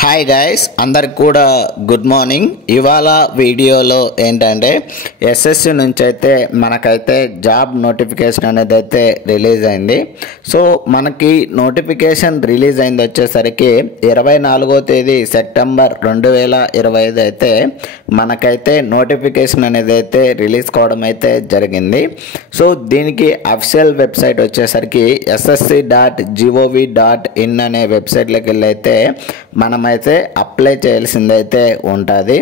Hi guys, అందరికి కూడా good morning. ఇవాళ వీడియోలో ఏంటంటే ఎస్ఎస్సి నుంచి అయితే మనకైతే జాబ్ నోటిఫికేషన్ అనేది అయితే రిలీజ్ అయింది. సో మనకి నోటిఫికేషన్ రిలీజ్ అయింది వచ్చేసరికి 24వ తేదీ సెప్టెంబర్ 2025 అయితే మనకైతే నోటిఫికేషన్ అనేది అయితే రిలీజ్ కావడం అయితే జరిగింది. సో దీనికి అఫీషియల్ వెబ్సైట్ వచ్చేసరికి ssc.gov.in అనే వెబ్సైట్లోకి వెళ్ళి అయితే మనమైతే అప్లై చేయాల్సిందైతే ఉంటుంది.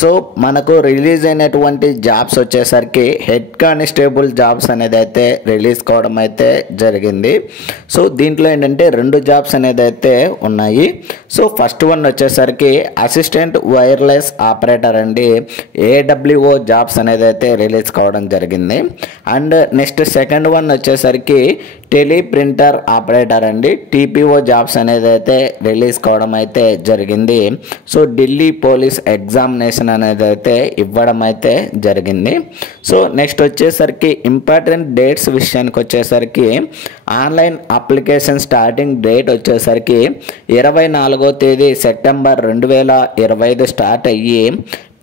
సో మనకు రిలీజ్ అయినటువంటి జాబ్స్ వచ్చేసరికి హెడ్ కానిస్టేబుల్ జాబ్స్ అనేది అయితే రిలీజ్ కావడం అయితే జరిగింది. సో దీంట్లో ఏంటంటే 2 జాబ్స్ అనేది అయితే ఉన్నాయి. సో ఫస్ట్ వన్ వచ్చేసరికి అసిస్టెంట్ వైర్లెస్ ఆపరేటర్ అండి, AWO జాబ్స్ అనేది అయితే రిలీజ్ కావడం జరిగింది. అండ్ నెక్స్ట్ సెకండ్ వన్ వచ్చేసరికి టెలి ప్రింటర్ ఆపరేటర్ అండి, TPO జాబ్స్ అనేది అయితే రిలీజ్ కావడం అయితే జరిగింది. సో ఢిల్లీ పోలీస్ ఎగ్జామినేషన్ అనేది అయితే ఇవ్వడం అయితే జరిగింది. సో నెక్స్ట్ వచ్చేసరికి ఇంపార్టెంట్ డేట్స్ విషయానికి వచ్చేసరికి ఆన్లైన్ అప్లికేషన్ స్టార్టింగ్ డేట్ వచ్చేసరికి 24వ తేదీ సెప్టెంబర్ 2025 స్టార్ట్ అయ్యి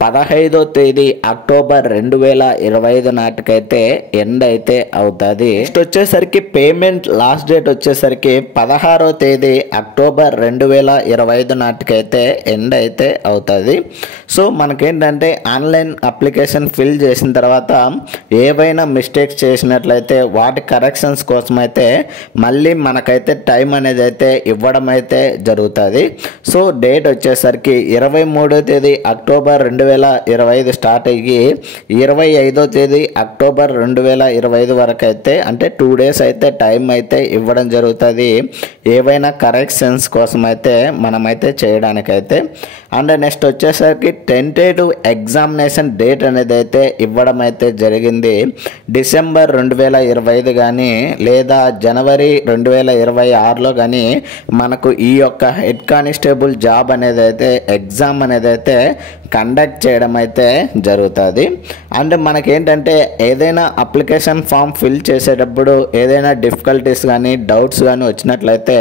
15వ తేదీ అక్టోబర్ 2025 నాటికైతే ఎండ్ అయితే అవుతుంది. నెక్స్ట్ వచ్చేసరికి పేమెంట్ లాస్ట్ డేట్ వచ్చేసరికి 16వ తేదీ అక్టోబర్ 2025 నాటికైతే ఎండ్ అయితే అవుతుంది. సో మనకేంటంటే ఆన్లైన్ అప్లికేషన్ ఫిల్ చేసిన తర్వాత ఏవైనా మిస్టేక్స్ చేసినట్లయితే వాటి కరెక్షన్స్ కోసం అయితే మళ్ళీ మనకైతే టైం అనేది అయితే ఇవ్వడం అయితే జరుగుతుంది. సో డేట్ వచ్చేసరికి 23వ తేదీ అక్టోబర్ 2025 స్టార్ట్ అయ్యి 25వ తేదీ అక్టోబర్ 2025 వరకు అయితే అంటే 2 డేస్ అయితే టైం అయితే ఇవ్వడం జరుగుతుంది ఏవైనా కరెక్షన్స్ కోసం అయితే మనమైతే చేయడానికైతే. అండ్ నెక్స్ట్ వచ్చేసరికి టెంటేటివ్ ఎగ్జామినేషన్ డేట్ అనేది అయితే ఇవ్వడం అయితే జరిగింది. డిసెంబర్ 2025 కానీ లేదా జనవరి 2026లో కానీ మనకు ఈ యొక్క హెడ్ కానిస్టేబుల్ జాబ్ అనేది అయితే ఎగ్జామ్ అనేది అయితే కండక్ట్ చేయడం అయితే జరుగుతుంది. అండ్ మనకేంటంటే ఏదైనా అప్లికేషన్ ఫామ్ ఫిల్ చేసేటప్పుడు ఏదైనా డిఫికల్టీస్ కానీ డౌట్స్ కానీ వచ్చినట్లయితే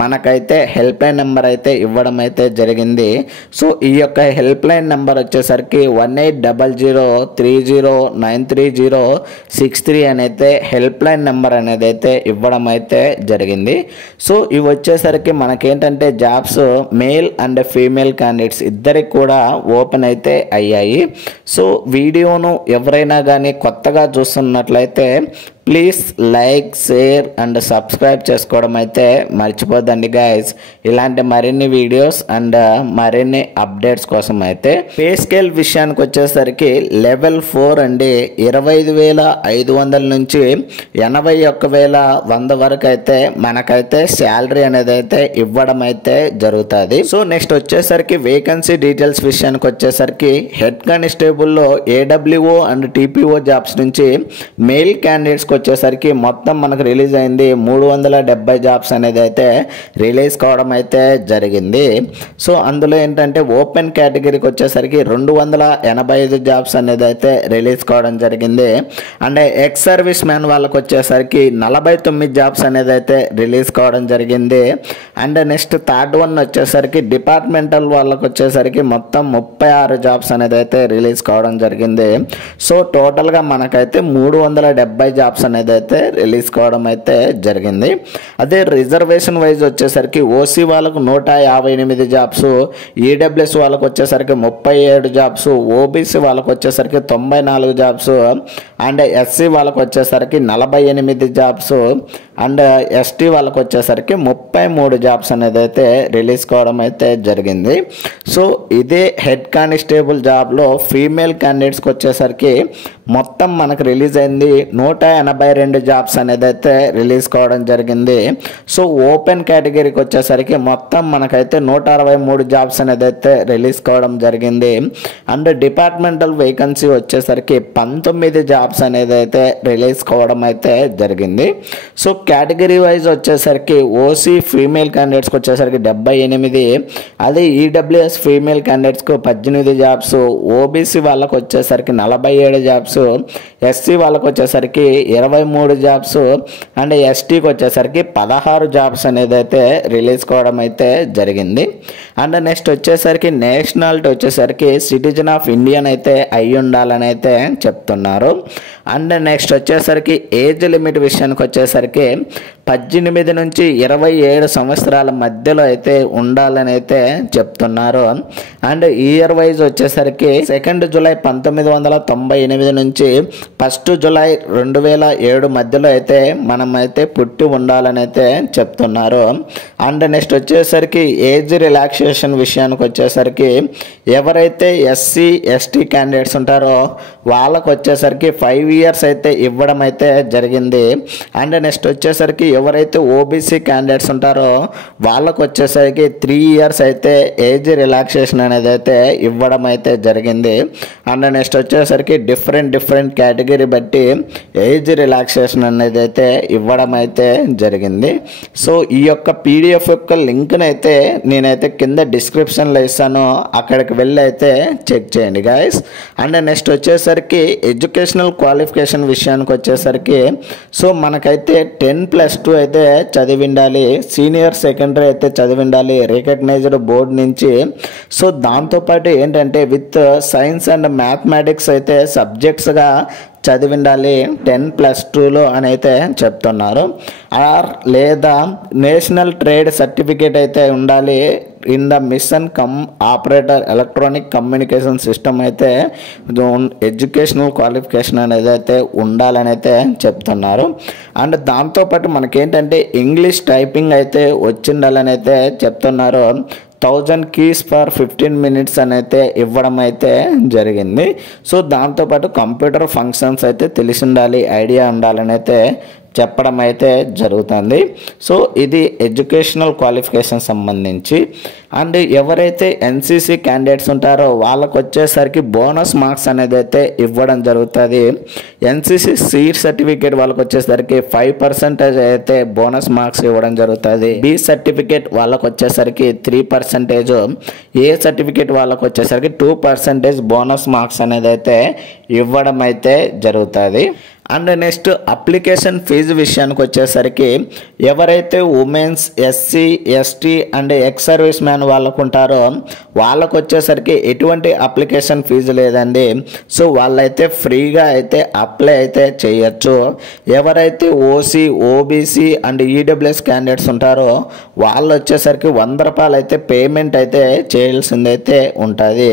మనకైతే హెల్ప్ లైన్ నెంబర్ అయితే ఇవ్వడం అయితే జరిగింది. సో ఈ యొక్క హెల్ప్ లైన్ నెంబర్ వచ్చేసరికి 1800309306 అనేది హెల్ప్ లైన్ నెంబర్ అనేది అయితే ఇవ్వడం అయితే జరిగింది. సో ఇవి వచ్చేసరికి మనకేంటంటే jobs male and female candidates ఇద్దరికి కూడా ఓపెన్ అయితే అయ్యాయి. సో వీడియోను ఎవరైనా కానీ కొత్తగా చూస్తున్నట్లయితే please like, share and subscribe చేసుకోవడం అయితే మర్చిపోద్దండి గైస్. ఇలాంటి మరిన్ని వీడియోస్ అండ్ మరిన్ని అప్డేట్స్ కోసం అయితే పే స్కేల్ విషయానికి వచ్చేసరికి లెవెల్ 4 అండి 25,500 నుంచి 81,100 వరకు అయితే మనకైతే శాలరీ అనేది అయితే ఇవ్వడం అయితే జరుగుతుంది. సో నెక్స్ట్ వచ్చేసరికి వేకెన్సీ డీటెయిల్స్ విషయానికి వచ్చేసరికి హెడ్ కానిస్టేబుల్లో AWO అండ్ TPO జాబ్స్ నుంచి మెయిల్ క్యాండిడేట్స్ వచ్చేసరికి మొత్తం మనకు రిలీజ్ అయింది 370 జాబ్స్ అనేది అయితే రిలీజ్ కావడం అయితే జరిగింది. సో అందులో ఏంటంటే ఓపెన్ కేటగిరీకి వచ్చేసరికి 285 జాబ్స్ అనేది అయితే రిలీజ్ కావడం జరిగింది. అండ్ ఎక్స్ సర్వీస్ మ్యాన్ వాళ్ళకి వచ్చేసరికి 49 జాబ్స్ అనేది అయితే రిలీజ్ కావడం జరిగింది. అండ్ నెక్స్ట్ థర్డ్ వన్ వచ్చేసరికి డిపార్ట్మెంటల్ వాళ్ళకి వచ్చేసరికి మొత్తం 36 జాబ్స్ అనేది అయితే రిలీజ్ కావడం జరిగింది. సో టోటల్గా మనకైతే 370 జాబ్స్ అనేది అయితే రిలీజ్ కావడం అయితే జరిగింది. అదే రిజర్వేషన్ వైజ్ వచ్చేసరికి ఓసీ వాళ్ళకు 158 జాబ్స్, ఈడబ్ల్యూఎస్ వాళ్ళకు వచ్చేసరికి 37 జాబ్స్, ఓబీసీ వాళ్ళకు వచ్చేసరికి 94 జాబ్స్, అండ్ ఎస్సీ వాళ్ళకు వచ్చేసరికి 48 జాబ్స్, అండ్ ఎస్టీ వాళ్ళకు వచ్చేసరికి 33 జాబ్స్ అనేది అయితే రిలీజ్ కావడం అయితే జరిగింది. సో ఇదే హెడ్ కానిస్టేబుల్ జాబ్లో ఫీమేల్ క్యాండిడేట్స్కి వచ్చేసరికి మొత్తం మనకు రిలీజ్ అయింది 182 జాబ్స్ అనేది అయితే రిలీజ్ కావడం జరిగింది. సో ఓపెన్ కేటగిరీకి వచ్చేసరికి మొత్తం మనకైతే 163 జాబ్స్ అనేది అయితే రిలీజ్ కావడం జరిగింది. అండ్ డిపార్ట్మెంటల్ వేకెన్సీ వచ్చేసరికి 19 జాబ్స్ అనేది అయితే రిలీజ్ కావడం అయితే జరిగింది. సో కేటగిరీ వైజ్ వచ్చేసరికి ఓసీ ఫీమేల్ క్యాండిడేట్స్కి వచ్చేసరికి 78, అదే ఈడబ్ల్యూఎస్ ఫీమేల్ క్యాండిడేట్స్కు 18 జాబ్స్, ఓబీసీ వాళ్ళకు వచ్చేసరికి 47 జాబ్స్, ఎస్సీ వాళ్ళకి వచ్చేసరికి 23 జాబ్స్ అండ్ ఎస్టీకి వచ్చేసరికి 16 జాబ్స్ అనేది అయితే రిలీజ్ కావడం అయితే జరిగింది. అండ్ నెక్స్ట్ వచ్చేసరికి నేషనాలిటీ వచ్చేసరికి సిటిజన్ ఆఫ్ ఇండియన్ అయితే అయి ఉండాలని అయితే చెప్తున్నారు. అండ్ నెక్స్ట్ వచ్చేసరికి ఏజ్ లిమిట్ విషయానికి వచ్చేసరికి 18 నుంచి 27 సంవత్సరాల మధ్యలో అయితే ఉండాలని అయితే చెప్తున్నారు. అండ్ ఇయర్ వైజ్ వచ్చేసరికి 2 జూలై 1998 నుంచి 1 జూలై 2007 మధ్యలో అయితే మనమైతే పుట్టి ఉండాలని అయితే చెప్తున్నారు. అండ్ నెక్స్ట్ వచ్చేసరికి ఏజ్ రిలాక్సేషన్ విషయానికి వచ్చేసరికి ఎవరైతే ఎస్సీ ఎస్టీ క్యాండిడేట్స్ ఉంటారో వాళ్ళకు వచ్చేసరికి 5 ఇయర్స్ అయితే ఇవ్వడం అయితే జరిగింది. అండ్ నెక్స్ట్ వచ్చేసరికి ఎవరైతే ఓబీసీ క్యాండిడేట్స్ ఉంటారో వాళ్ళకు వచ్చేసరికి 3 ఇయర్స్ అయితే ఏజ్ రిలాక్సేషన్ అనేది అయితే ఇవ్వడం అయితే జరిగింది. అండ్ నెక్స్ట్ వచ్చేసరికి డిఫరెంట్ కేటగిరీ బట్టి ఏజ్ రిలాక్సేషన్ అనేది అయితే ఇవ్వడం అయితే జరిగింది. సో ఈ యొక్క పీడిఎఫ్ యొక్క లింక్ని అయితే నేనైతే కింద డిస్క్రిప్షన్లో ఇస్తాను, అక్కడికి వెళ్ళి అయితే చెక్ చేయండి గైస్. అండ్ నెక్స్ట్ వచ్చేసరికి ఎడ్యుకేషనల్ క్వాలిఫికేషన్ విషయానికి వచ్చేసరికి సో మనకైతే 10+2 అయితే చదివి ఉండాలి, సీనియర్ సెకండరీ అయితే చదివి ఉండాలి రికగ్నైజ్డ్ బోర్డు నుంచి. సో దాంతోపాటు ఏంటంటే విత్ సైన్స్ అండ్ మ్యాథమెటిక్స్ అయితే సబ్జెక్ట్స్గా చదివి ఉండాలి 10+2లో అని అయితే చెప్తున్నారు. ఆర్ లేదా నేషనల్ ట్రేడ్ సర్టిఫికేట్ అయితే ఉండాలి in the machine operator electronic communication system అయితే ఎడ్యుకేషనల్ క్వాలిఫికేషన్ అనేది అయితే ఉండాలని అయితే చెప్తున్నారు. అండ్ దాంతోపాటు మనకేంటంటే ఇంగ్లీష్ టైపింగ్ అయితే వచ్చిండాలని అయితే చెప్తున్నారు. 1000 keys for 15 minutes అని అయితే ఇవ్వడం అయితే జరిగింది. సో దాంతోపాటు కంప్యూటర్ ఫంక్షన్స్ అయితే తెలిసి ఉండాలి, ఐడియా ఉండాలని అయితే చెప్పడం అయితే జరుగుతుంది. సో ఇది ఎడ్యుకేషనల్ క్వాలిఫికేషన్ సంబంధించి. అండ్ ఎవరైతే ఎన్సీసీ క్యాండిడేట్స్ ఉంటారో వాళ్ళకు వచ్చేసరికి బోనస్ మార్క్స్ అనేది అయితే ఇవ్వడం జరుగుతుంది. ఎన్సీసీ సీట్ సర్టిఫికేట్ వాళ్ళకి వచ్చేసరికి 5% అయితే బోనస్ మార్క్స్ ఇవ్వడం జరుగుతుంది. బి సర్టిఫికేట్ వాళ్ళకు వచ్చేసరికి 3%, ఏ సర్టిఫికేట్ వాళ్ళకు వచ్చేసరికి 2% బోనస్ మార్క్స్ అనేది అయితే ఇవ్వడం అయితే జరుగుతుంది. అండ్ నెక్స్ట్ అప్లికేషన్ ఫీజు విషయానికి వచ్చేసరికి ఎవరైతే women's, SC, ST and ex service man వాళ్ళకు ఉంటారో వాళ్ళకు వచ్చేసరికి ఎటువంటి అప్లికేషన్ ఫీజు లేదండి. సో వాళ్ళైతే ఫ్రీగా అయితే అప్లై అయితే చేయొచ్చు. ఎవరైతే OC, OBC and EWS candidates ఉంటారో వాళ్ళు వచ్చేసరికి 100 రూపాయలు అయితే పేమెంట్ అయితే చేయాల్సిందైతే ఉంటుంది.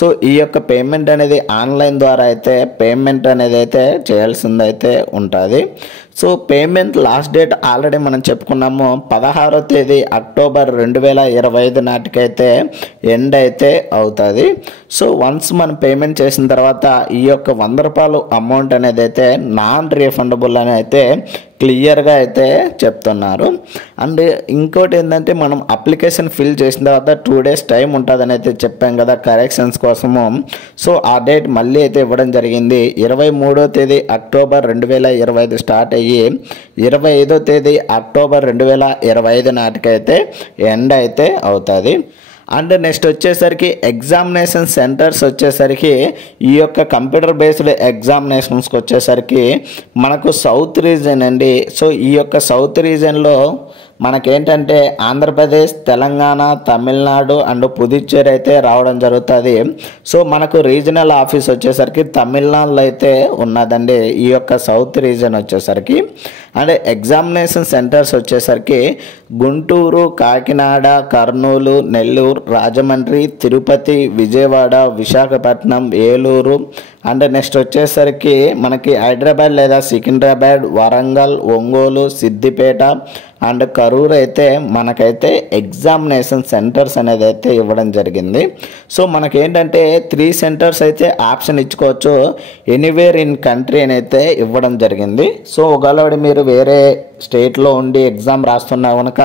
సో ఈ యొక్క పేమెంట్ అనేది ఆన్లైన్ ద్వారా అయితే పేమెంట్ అనేది అయితే చేయాల్సింది అయితే ఉంటుంది. So payment last date already మనం చెప్పుకున్నాము 16వ తేదీ అక్టోబర్ 2025 నాటికైతే ఎండ్ అయితే అవుతుంది. సో వన్స్ మనం పేమెంట్ చేసిన తర్వాత ఈ యొక్క 100 రూపాయలు అమౌంట్ అనేది అయితే నాన్ రీఫండబుల్ అని అయితే క్లియర్గా అయితే చెప్తున్నారు. అండ్ ఇంకోటి ఏంటంటే మనం అప్లికేషన్ ఫిల్ చేసిన తర్వాత 2 days టైం ఉంటుందని అయితే చెప్పాం కదా కరెక్షన్స్ కోసము. సో ఆ డేట్ మళ్ళీ అయితే ఇవ్వడం జరిగింది. 23వ తేదీ అక్టోబర్ 2025 స్టార్ట్ అయ్యి 25వ తేదీ అక్టోబర్ 2025 నాటికైతే ఎండ్ అయితే అవుతుంది. అండ్ నెక్స్ట్ వచ్చేసరికి ఎగ్జామినేషన్ సెంటర్స్ వచ్చేసరికి ఈ యొక్క కంప్యూటర్ బేస్డ్ ఎగ్జామినేషన్స్కి వచ్చేసరికి మనకు సౌత్ రీజన్ అండి. సో ఈ యొక్క సౌత్ రీజన్లో మనకేంటంటే ఆంధ్రప్రదేశ్, తెలంగాణ, తమిళనాడు అండ్ పుదుచ్చేరి అయితే రావడం జరుగుతుంది. సో మనకు రీజనల్ ఆఫీస్ వచ్చేసరికి తమిళనాడులో అయితే ఉన్నదండి ఈ యొక్క సౌత్ రీజన్ వచ్చేసరికి. అండ్ ఎగ్జామినేషన్ సెంటర్స్ వచ్చేసరికి గుంటూరు, కాకినాడ, కర్నూలు, నెల్లూరు, రాజమండ్రి, తిరుపతి, విజయవాడ, విశాఖపట్నం, ఏలూరు అండ్ నెక్స్ట్ వచ్చేసరికి మనకి హైదరాబాద్ లేదా సికింద్రాబాద్, వరంగల్, ఒంగోలు, సిద్దిపేట అండ్ కరూర్ అయితే మనకైతే ఎగ్జామినేషన్ సెంటర్స్ అనేది అయితే ఇవ్వడం జరిగింది. సో మనకేంటంటే 3 సెంటర్స్ అయితే ఆప్షన్ ఇచ్చుకోవచ్చు, ఎనీవేర్ ఇన్ కంట్రీ అని అయితే ఇవ్వడం జరిగింది. సో ఒకవేళ మీరు వేరే స్టేట్లో ఉండి ఎగ్జామ్ రాస్తున్నా కనుక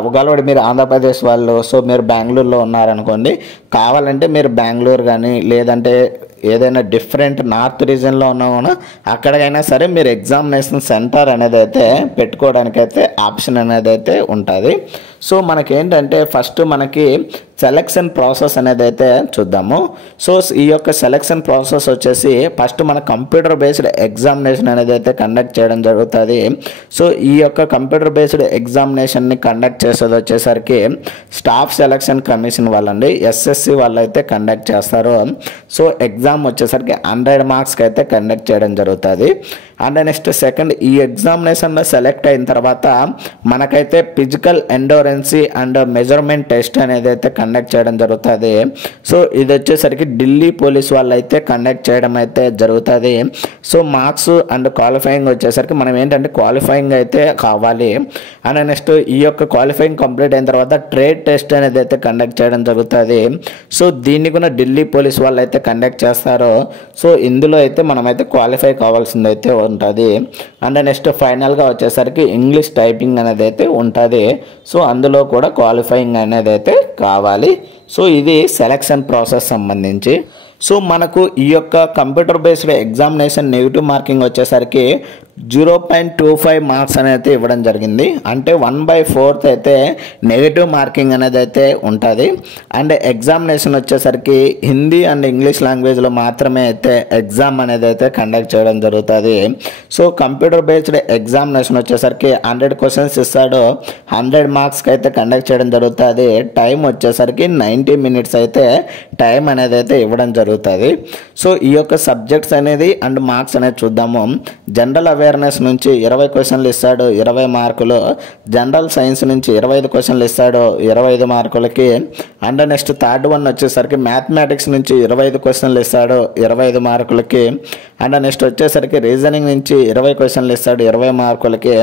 ఒకవేళ మీరు ఆంధ్రప్రదేశ్ వాళ్ళు, సో మీరు బెంగళూరులో ఉన్నారనుకోండి, కావాలంటే మీరు బెంగళూరు కానీ లేదంటే ఏదైనా డిఫరెంట్ నార్త్ రీజన్లో ఉన్నా అక్కడికైనా సరే మీరు ఎగ్జామినేషన్ సెంటర్ అనేది అయితే పెట్టుకోవడానికైతే ఆప్షన్ అనేది అయితే ఉంటుంది. సో మనకేంటంటే ఫస్ట్ మనకి సెలక్షన్ ప్రాసెస్ అనేది అయితే చూద్దాము. సో ఈ యొక్క సెలక్షన్ ప్రాసెస్ వచ్చేసి ఫస్ట్ మన కంప్యూటర్ బేస్డ్ ఎగ్జామినేషన్ అనేది అయితే కండక్ట్ చేయడం జరుగుతుంది. సో ఈ యొక్క కంప్యూటర్ బేస్డ్ ఎగ్జామినేషన్ని కండక్ట్ చేసేది వచ్చేసరికి స్టాఫ్ సెలక్షన్ కమిషన్ వాళ్ళండి, ఎస్ఎస్సి వాళ్ళు అయితే కండక్ట్ చేస్తారు. సో ఎగ్జామ్ వచ్చేసరికి 100 మార్క్స్కి అయితే కండక్ట్ చేయడం జరుగుతుంది. అండ్ నెక్స్ట్ సెకండ్, ఈ ఎగ్జామినేషన్లో సెలెక్ట్ అయిన తర్వాత మనకైతే ఫిజికల్ ఎండోరెన్సీ అండ్ మెజర్మెంట్ టెస్ట్ అనేది అయితే కండక్ట్ చేయడం జరుగుతుంది. సో ఇది వచ్చేసరికి ఢిల్లీ పోలీస్ వాళ్ళు అయితే కండక్ట్ చేయడం అయితే జరుగుతుంది. సో మార్క్స్ అండ్ క్వాలిఫైయింగ్ వచ్చేసరికి మనం ఏంటంటే క్వాలిఫైయింగ్ అయితే కావాలి. అండ్ నెక్స్ట్ ఈ యొక్క క్వాలిఫైయింగ్ కంప్లీట్ అయిన తర్వాత ట్రేడ్ టెస్ట్ అనేది అయితే కండక్ట్ చేయడం జరుగుతుంది. సో దీన్ని కూడా ఢిల్లీ పోలీస్ వాళ్ళు అయితే కండక్ట్ చేస్తారు. సో ఇందులో అయితే మనమైతే క్వాలిఫై కావాల్సింది అయితే ఉంటుంది. అండ్ నెక్స్ట్ ఫైనల్గా వచ్చేసరికి ఇంగ్లీష్ టైపింగ్ అనేది అయితే ఉంటుంది. సో అందులో కూడా క్వాలిఫైయింగ్ అనేది అయితే కావాలి. సో ఇది సెలక్షన్ ప్రాసెస్ సంబంధించి. సో మనకు ఈ యొక్క computer based examination negative marking వచ్చేసరికి 0.25 మార్క్స్ అనేది ఇవ్వడం జరిగింది. అంటే 1/4 అయితే నెగిటివ్ మార్కింగ్ అనేది అయితే ఉంటుంది. అండ్ ఎగ్జామినేషన్ వచ్చేసరికి హిందీ అండ్ ఇంగ్లీష్ లాంగ్వేజ్లో మాత్రమే అయితే ఎగ్జామ్ అనేది అయితే కండక్ట్ చేయడం జరుగుతుంది. సో కంప్యూటర్ బేస్డ్ ఎగ్జామినేషన్ వచ్చేసరికి 100 క్వశ్చన్స్ ఇస్తాడు, 100 మార్క్స్కి అయితే కండక్ట్ చేయడం జరుగుతుంది. టైం వచ్చేసరికి 90 మినిట్స్ అయితే టైం అనేది అయితే ఇవ్వడం జరుగుతుంది. సో ఈ యొక్క సబ్జెక్ట్స్ అనేది అండ్ మార్క్స్ అనేది చూద్దాము. జనరల్ అవేర్నెస్ నుంచి 20 క్వశ్చన్లు ఇస్తాడు, 20 మార్కులు. జనరల్ సైన్స్ నుంచి 25 క్వశ్చన్లు ఇస్తాడు, 25 మార్కులకి. అండ్ నెక్స్ట్ థర్డ్ వన్ వచ్చేసరికి మ్యాథమెటిక్స్ నుంచి 25 క్వశ్చన్లు ఇస్తాడు, 25 మార్కులకి. అండ్ నెక్స్ట్ వచ్చేసరికి రీజనింగ్ నుంచి 20 క్వశ్చన్లు ఇస్తాడు, 20 మార్కులకి.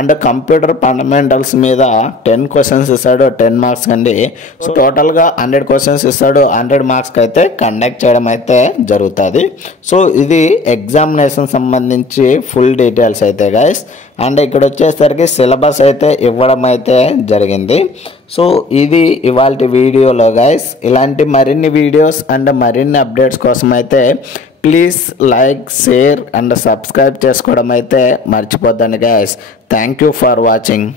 అండ్ కంప్యూటర్ ఫండమెంటల్స్ మీద 10 క్వశ్చన్స్ ఇస్తాడు, 10 మార్క్స్ అండి. సో టోటల్గా 100 క్వశ్చన్స్ ఇస్తాడు, 100 మార్క్స్కి అయితే కండక్ట్ చేయడం అయితే జరుగుతుంది. సో ఇది ఎగ్జామినేషన్ సంబంధించి ఫుల్ డీటెయిల్స్ అయితే గైస్. అండ్ ఇక్కడ వచ్చేసరికి సిలబస్ అయితే ఇవ్వడం అయితే జరిగింది. సో ఇది ఇవాల్టి వీడియోలో గైస్. ఇలాంటి మరిన్ని వీడియోస్ అండ్ మరిన్ని అప్డేట్స్ కోసం అయితే please like, share and subscribe చేసుకోవడం అయితే మర్చిపోద్దండి guys. Thank you for watching.